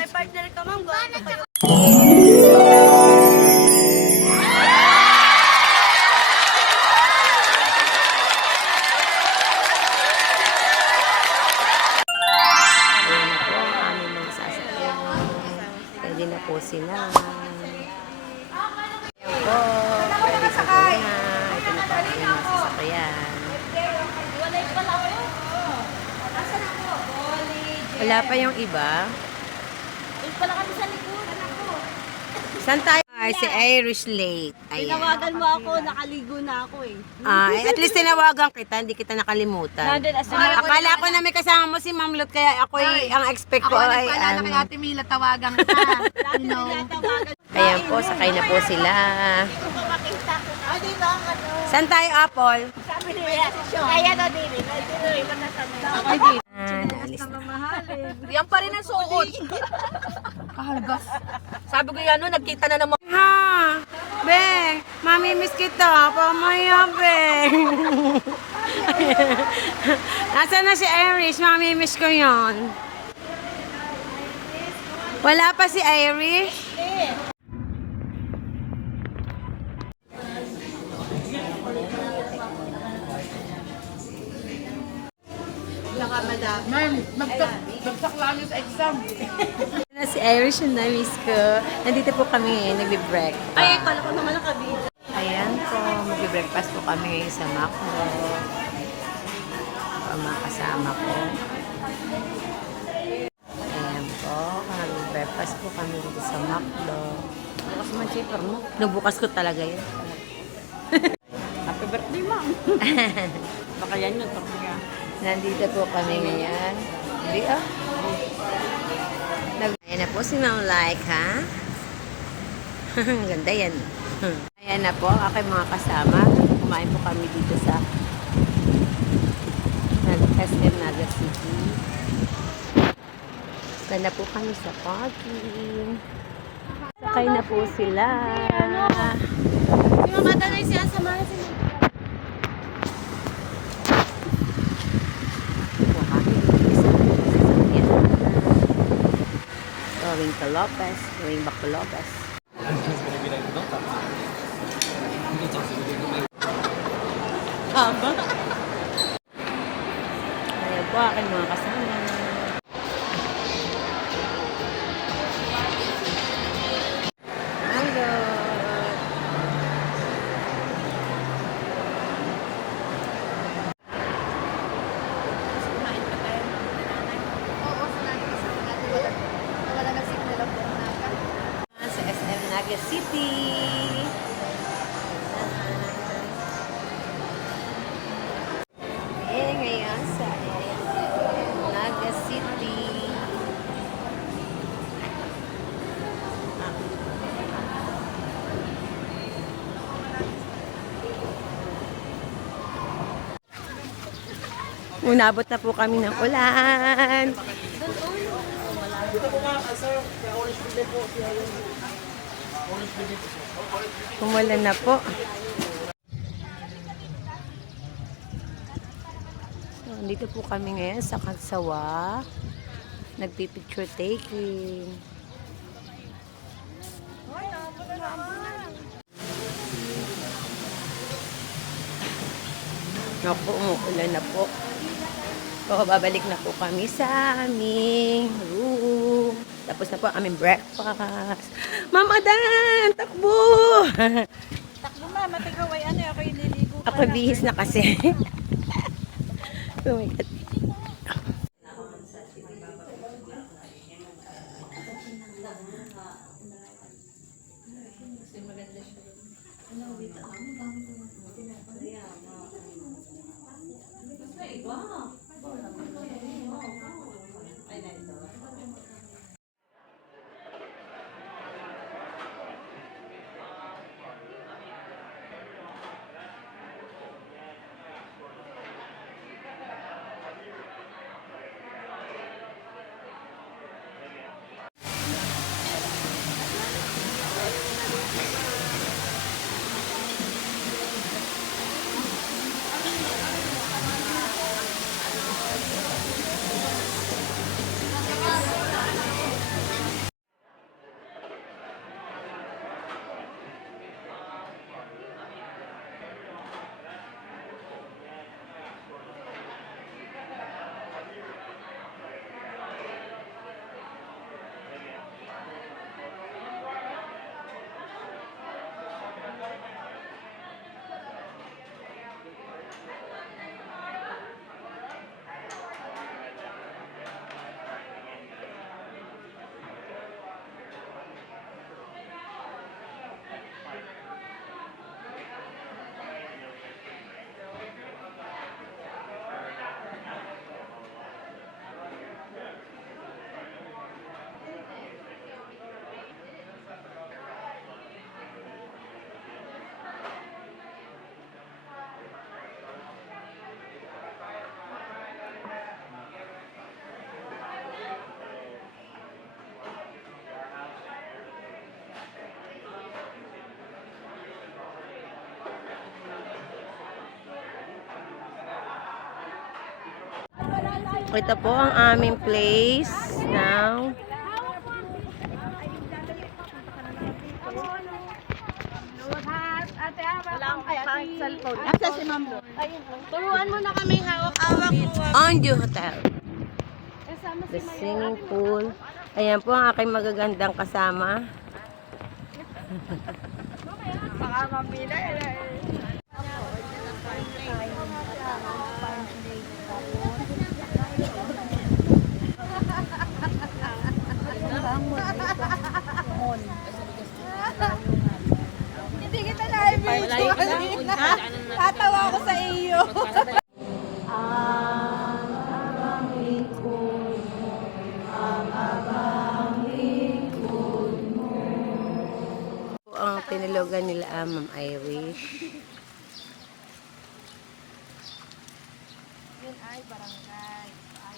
May partner ka, ma'am. Gaano kayo? Ayan na po ang aming mga sasakyan. Pwede na po sila. Ayan po. Pwede sa po na. Ito na po ang aming mga sasakyan. Wala pa yung iba. Pala kami sa likod. Saan tayo? Ay, si Irish Lake. Ayan. Tinawagan mo ako, nakaligo na ako eh. At least tinawagan kita, hindi kita nakalimutan. Akala ko na may kasama mo si Ma'am Lot, kaya ako ang expect ko ay Nagpaalala kay Ate Mila, tawagan kita. You know. Ayan po, sakay na po sila. Saan tayo, Apple? Sabi ni Maya, kaya na din. Naalis na. Yan pa rin ang suot. Kahalgas. Sabi ko yan, nagkita na naman. Ha! Beng! Mamimiss kita! Pamaya, Beng! Nasaan na si Irish? Mamimiss ko yon. Wala pa si Irish? Ma'am, nagsak lang yung sa exam. Na si Irish yung na-miss ko. Nandito po kami, nagbe-breakfast. Ay, pala ko naman nakabida. Ayan po, magbe-breakfast po kami ngayon sa Macdo. Mga kasama ko. Ayan po, mag-breakfast po kami dito sa Macdo. Bukas man cheaper mo. Nubukas ko talaga yun. Happy birthday, ma'am. Baka yan yung talk niya. Nandito po kami ngayon. Hindi ah. Ayan na po si Ma'am Laika. Ganda yan. Ayan na po, aking mga kasama. Kumain po kami dito sa SM Naga City. Ganda po kami sa parking. Sakay na po sila. Yung mga tanay siya, samahan sila. Going to Lopez, going back to Lopez. Haba. Ayan po aking mga kasama. Hello! Sa SM Naga City. Ngayon sa Naga City. Unabot na po kami ng ulan. Umulan na po. So, dito po kami ngayon sa Kagsawa. Nagpipicture taking. Naku, umuulan na po. So, babalik na po kami sa aming room. Tapos na po ang aming breakfast. Mama Dan! Takbo! Takbo mama, tagaway ano, ako iniligo. Ako bihis na kasi. Oh my God. Ito po ang aming place now. Nasa si Ma'am Lo. Turuan mo na kaming hawak-hawak mo. Anju Hotel. The swimming pool. Ayan po ang aking magagandang kasama. Baka mamila eh. Hindi kita na-ibig. Tatawa ako sa iyo. Po ang tinilogan nila, Ma'am Irish. Yun ay barangay.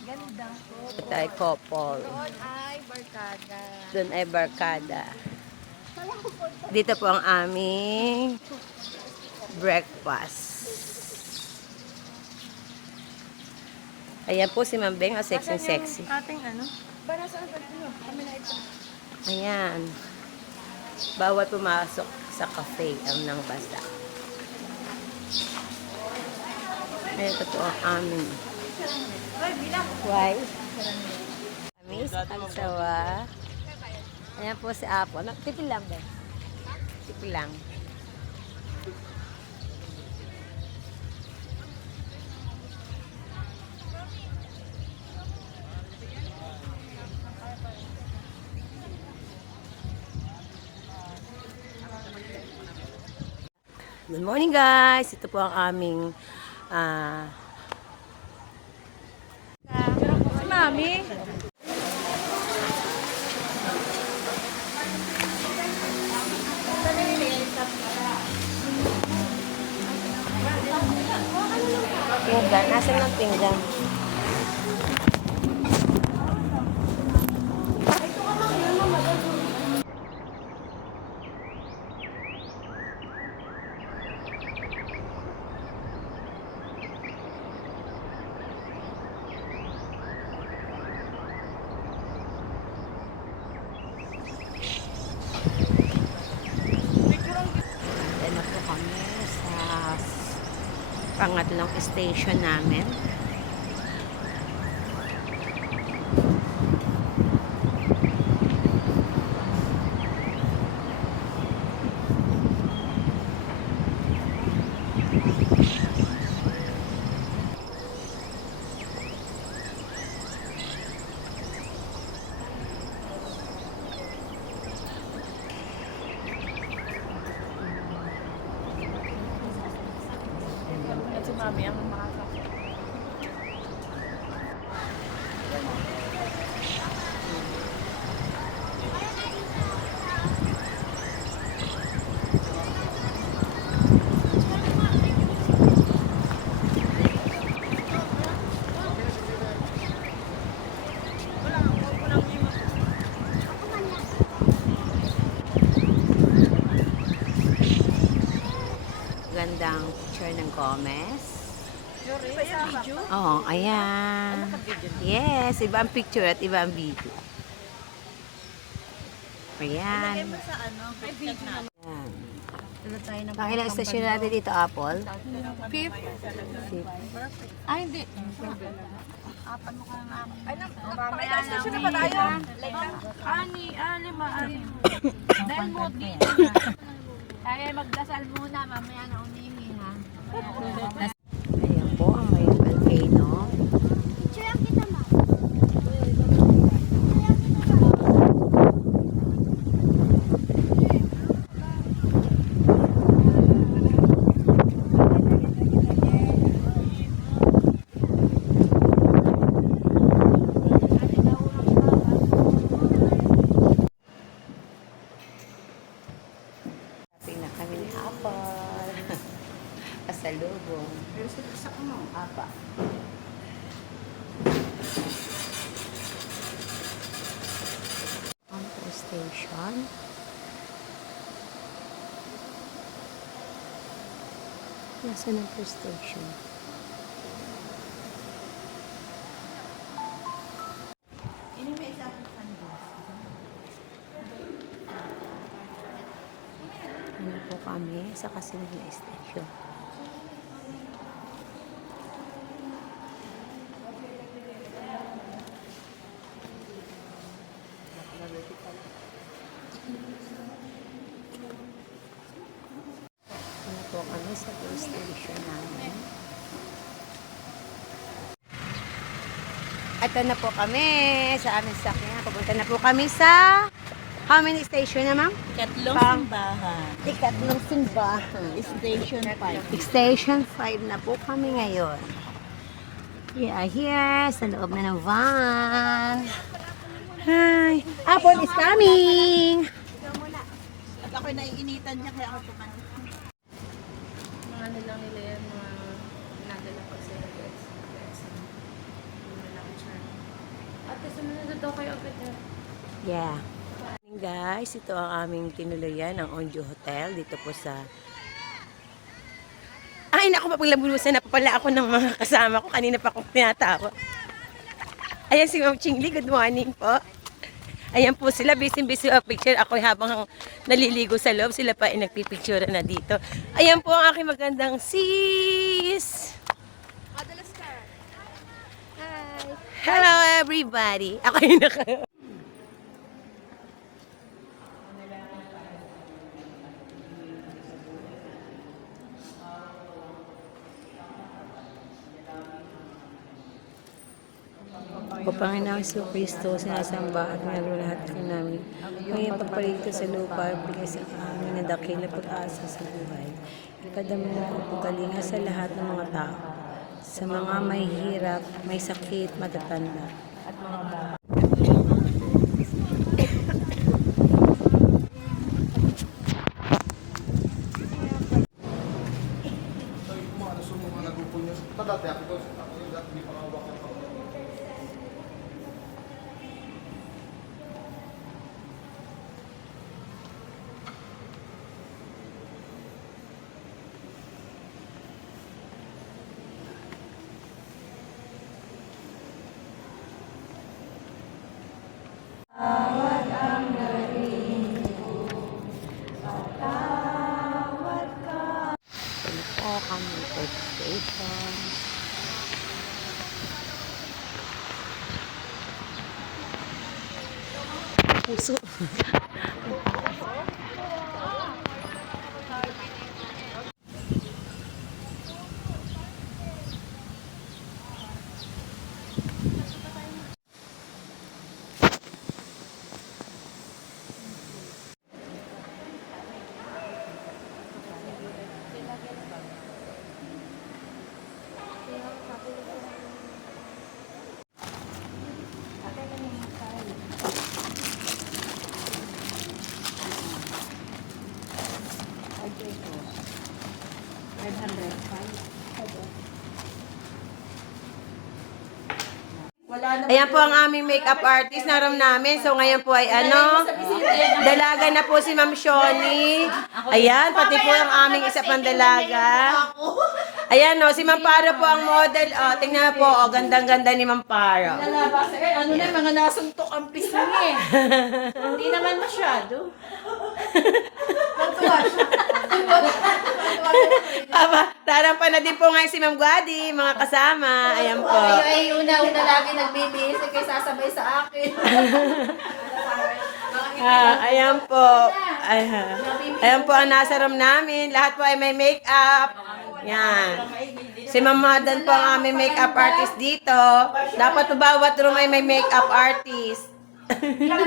Ganda po. Ito ay couple. Doon ay barkada. Doon ay barkada. Dito po ang aming breakfast. Ayan po si Ma'am Beng, sexy. Ating ano? Para saan ba ito? Kami na ito. Ayan. Bawat pumasok sa cafe ang nang basa. Ayan, ito po ang aming. Why? Kami sa Kansawa. Ayan po si Apo. Tipil lang ba? Tipil lang. Good morning guys! Ito po ang aming Mami. pinggan. Nasaan ang pinggan? Ayan na po kami sa pangatlong station namin. At si Mami ang makakasya. Gandang picture ng Gomez. Video? Oo, ayan. Yes, iba ang picture at iba ang video. Ayan. Sa ano? Ay, video naman. Ayan. Dala tayo ng Pangilang station natin dito, Apple? Fifth? Fifth. Ay, hindi. Apan mo ka ng amin. Ay, mamaya na. Station na ba tayo? Lima. Dahil mo din. Tayo magdasal muna. Mamaya na umihi, ha? Ayan po ang may volcano. Happy na kami ni Apple. Pasalubong. Apa. Ang station. Nasaan ang station? sa Kasinina Station. Ano po kami sa police station namin. At na po kami sa aming sakyan. Pupunta na po kami sa how many station na, ma'am? Ikatlong Pang- simbahan. Ikatlong simbahan. Station 5. Station 5 na po kami ngayon. We are here sa loob na ng van. Hi! Apple is coming! At ako'y naiinitan niya kaya ako tumanin. Mga ano lang nila yan, mga nadala ko sa LS. Ate, sumunod daw kayo agad na. Yeah. Guys, ito ang aming tinuluyan ng Onjo Hotel dito po sa... Ay, naku, paglabulusan na pa pala ako ng mga kasama ko. Kanina pa akong tinatawa. Ayan si Ma'am Chingli, good morning po. Ayan po sila, busy-busy picture. Ako habang naliligo sa loob, sila pa ay nagpipicture na dito. Ayan po ang aking magandang sis. Hi. Hello everybody. Ako yung naka... O Panginoong Hesus Kristo, sinasamba at mayroon lahat ka namin. Ngayon pagparito sa lupa, bigay sa amin na dakila pag-asa sa buhay. Ikadama mo ang pagalinga sa lahat ng mga tao. Sa mga may hirap, may sakit, matatanda. At mga bata. Po kami po sa station. Puso. Ayan po ang aming makeup artist na room namin. So ngayon po ay dalaga na po si Ma'am Shoni. Ayan, pati po ang aming isa pang dalaga. Ayan o, si Ma'am Paro po ang model. O, tingnan po, o, gandang-ganda ni Ma'am Paro. Lalabas. Ano na yung mga nasuntok ang pisngi eh. Hindi naman masyado. Aba, tarampan na din po ngayon si Ma'am Gwadi, mga kasama. Ayan po. Ay, una-una lagi nagbibihis kay sasabay sa akin. Ayan po. Ayan po ang nasa room namin. Lahat po ay may makeup. Yan. Si Ma'am Madan po ang aming makeup artist dito. Dapat po bawat room ay may makeup artist. Tingnan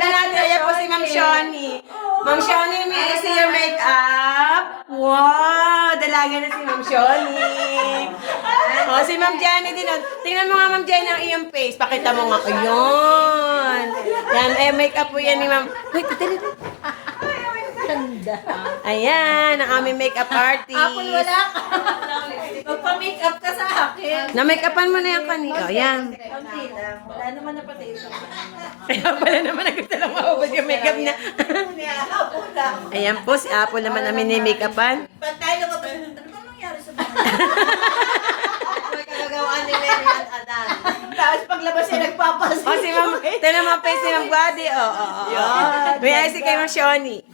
natin. Ayan po si Ma'am Shoni. Ma'am Shoni, may I see your makeup? Wow! Dalaga na si Ma'am Shoni. O, si Ma'am Jenny din. Tingnan mo nga, Ma'am Jenny, ang iyong face. Pakita mo nga. Ayun. Yan, eh, makeup po yan ni Ma'am. Wait, dito. Ayan, ang aming makeup artist. Apple, wala ka. Magpa-makeup ka sa akin. Na-makeupan mo na yan kanina. O, yan. Kunti lang. Wala naman na pati ito. Kaya pala naman nagkita lang maubos yung makeup niya. Ayan po, si Apple naman namin ni makeupan. Pantay na ba? Ano ba nangyari sa mga? Kagagawaan ni Mary at Adan. Tapos paglabas niya nagpapasin. O, si Ma'am, ito na mga face ni Ma'am Gwadi. O. May I see kay Ma'am Shoni.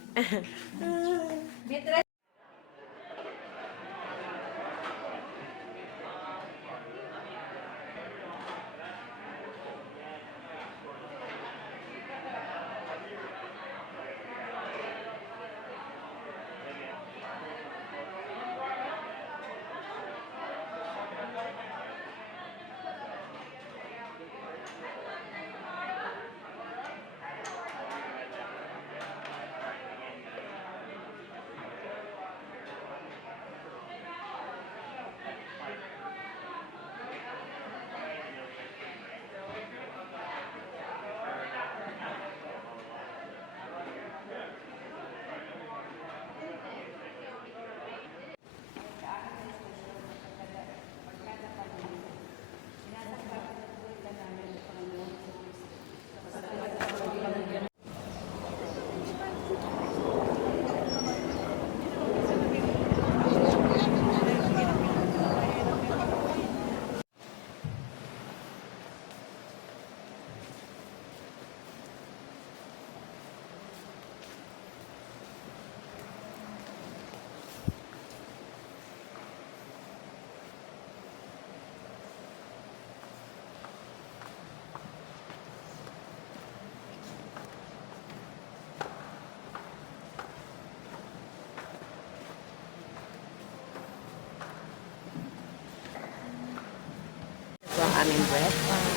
Ito ang aming breakfast.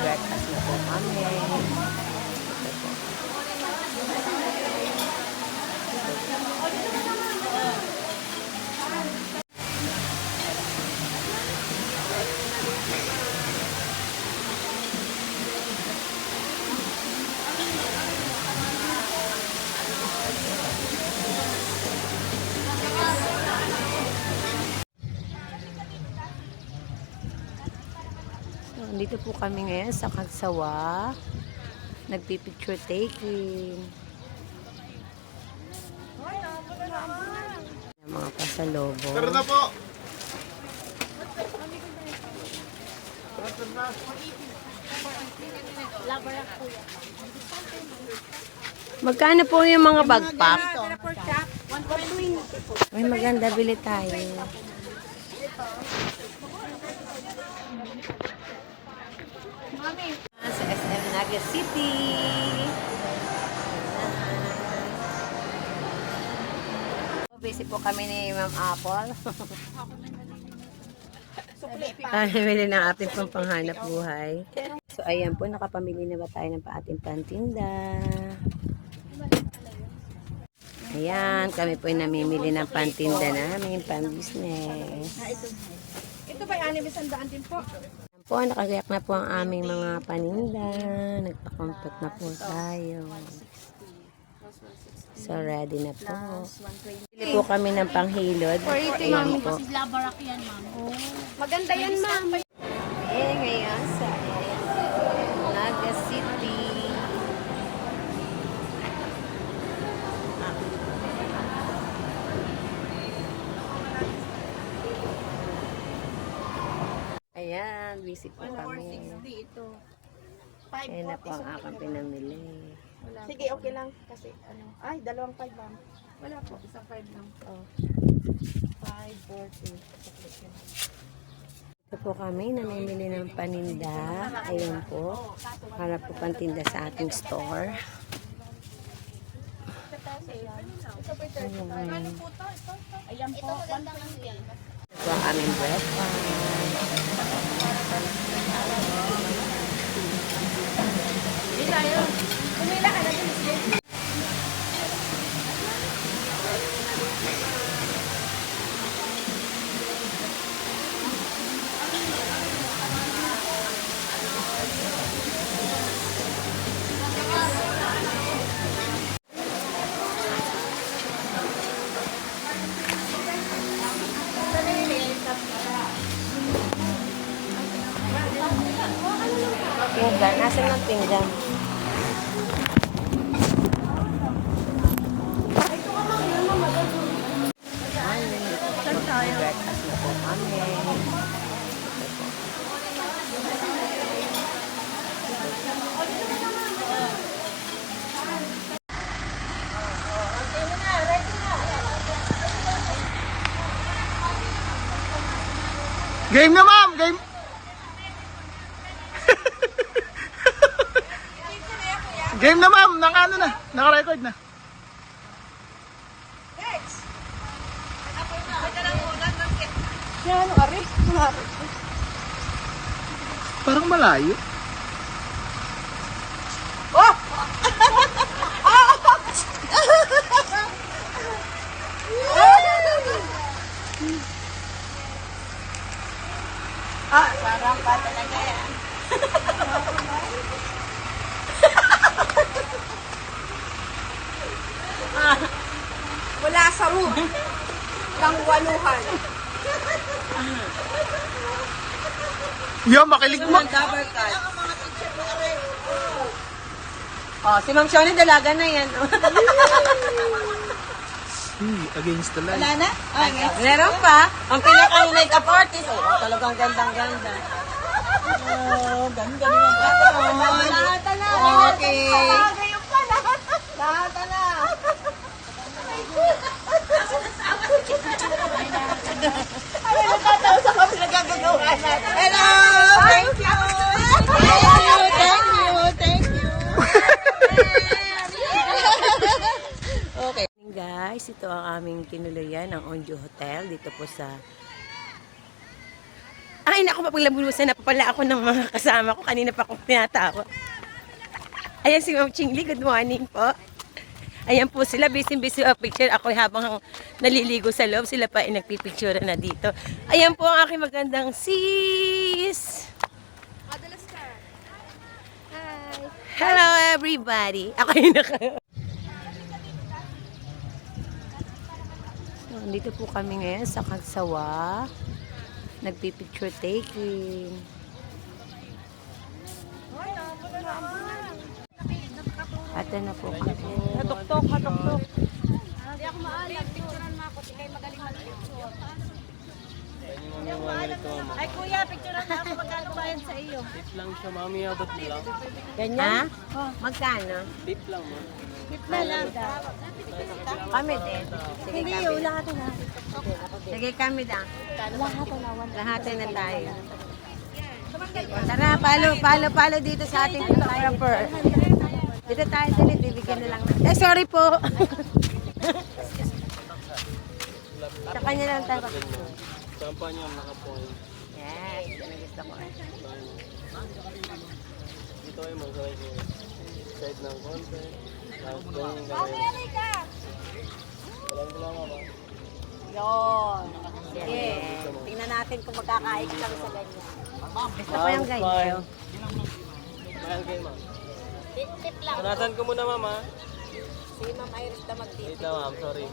Breakfast na po kami. So, andito po kami ngayon sa Kagsawa. Nagpipicture taking. Mga pasalobo. Tara na po! Magkano po yung mga bagpak? Ay, maganda. Bili tayo. Sa SM Naga City. Busy po kami ni Ma'am Apple. Bili ng ating panghanap buhay. So, ayan po. Nakapamili na ba tayo ng ating pantinda? Ayan. Kami po ay namimili ng pantinda namin. Pan-business. Ito ba yung 600 din po? Po, nakagayak na po ang aming mga paninda. Nagpakompot na po tayo. So, ready na po. Bili po kami ng panghilod. Ayan po. Labarak yan, ma'am. Maganda yan, ma'am. Eh, ngayon sa Naga City. Ayan, busy po kami. Ito. Ayan na po ang aking pinamili. Sige, okay lang. Kasi, ano, ay, 2.5 ma'am. Wala po, 1.5 lang. Oh. 5.40. Ito po kami, namimili ng paninda. Ayan po. Para po pantinda sa ating store. Ayan. Ayan po, 120. Ito ang aming breakfast. Hindi tayo. Kumila ka na din. Pinggan. Nasaan ang pinggan? Breakfast na po kami. Game na, ma'am! Game! Game na, ma'am! Naka-ano na? Naka-record na. Parang malayo. Wala sa room. Ng waluhan. Yo, makilig mo. Double cut. Oh, si Ma'am Shoni dalaga na yan. Against the light. Wala na? Meron pa. Ang pinaka-makeup artist. Oh, talagang gandang-ganda. Oh, ganda yung lahat na. Okay. Lahat na. Ay, natatawa sa kami nagagagawa natin. Hello! Thank you! Thank you! Okay. Guys, ito ang aming tinuluyan ng Onjo Hotel dito po sa... Ay, naku, mapaglabunusan na pa pala ako ng mga kasama ko. Kanina pa akong tinatawa. Ayan si Ma'am Chingli, good morning po. Ayan po sila, busy-busy picture. Ako habang naliligo sa loob, sila pa ay nagpipicture na dito. Ayan po ang aking magandang sis. Hello everybody. Ako yung Dito po kami ngayon sa Kansawa. Nagpipicture taking. Ate na po kami. Katok-tok. Hindi ako maalam. Picturean mo ako. Di kayo magaling mag-picture. Ay kuya, picturean mo ako. Magkano bayad sa iyo? Tip lang siya, mami. Abot mo lang. Ganyan? Magkano? Tip lang, mami. Tip na lang. Kami din. Sige, Hindi, kami. lahat na. Sige, kami din. Lahat na tayo. Tara, palo dito sa ating photographer. Dito tayo, bibigyan na lang. Eh, sorry po. Sa kanya lang tayo. Kampanya ang nakapoint. Yes, yan ang gusto ko. Dito ay mag-side ng konti. Tapos ganyan Walang kailangan ba? Yun. Sige. Tingnan natin kung magkakain kami sa ganyan. Gusto ko yung ganyan. Mahal kayo, ma'am. Tip lang. Panatan ko muna, ma'am, ha? Si Ma'am Iris na mag-tip. Wait lang, ma'am. Sorry.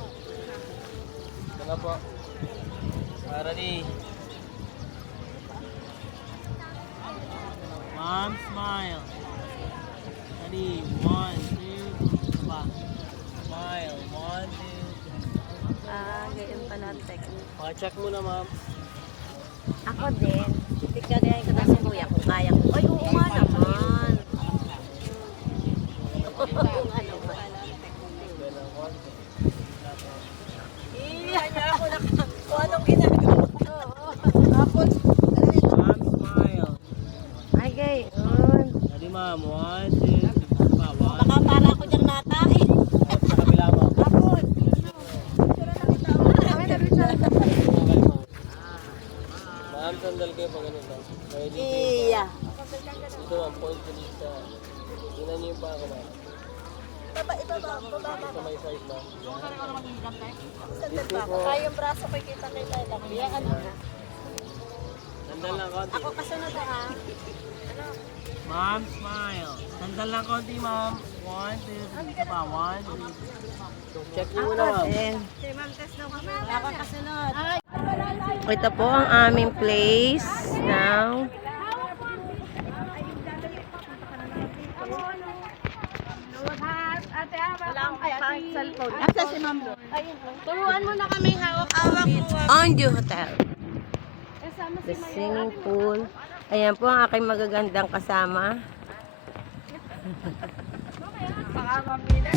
Ito nga po. Ready? Ma'am, smile. Ready? 1, 2, pa. Smile. 1, 2. Ganyan pala ang technique. Check muna, ma'am. Ako din. Tigagayin ko na si kuya kung kaya ko. Ay, oo nga naman. Ma'am, smile. Ay, gayon. Ready, ma'am? 1, 2, pa. 1. Baka para ako diyang natain. Sa kabila, ma'am. Hapon. Ma'am, sandal kayo pag ganito. Ready? Iya. Ito, ma'am. Point ko dito sa... Tingnan niyo yung pa ako, ma'am. Sa may side, ma'am. Dito po. Yung braso ko kita kay Laila. Kaya ano na. Sandal lang konti. Ako kasunod ha. Ma'am, smile. Sandal lang konti, ma'am. 1, 2, 3, pa. 1, 2. Check niyo muna, ma'am. Ako kasunod. Ito po ang aming place now. Cellphone. Asa si Ma'am Do? Turuan mo na kami hawak-hawak. Onjo Hotel. The swimming pool. Ayan po ang aking magagandang kasama. Baka mamila.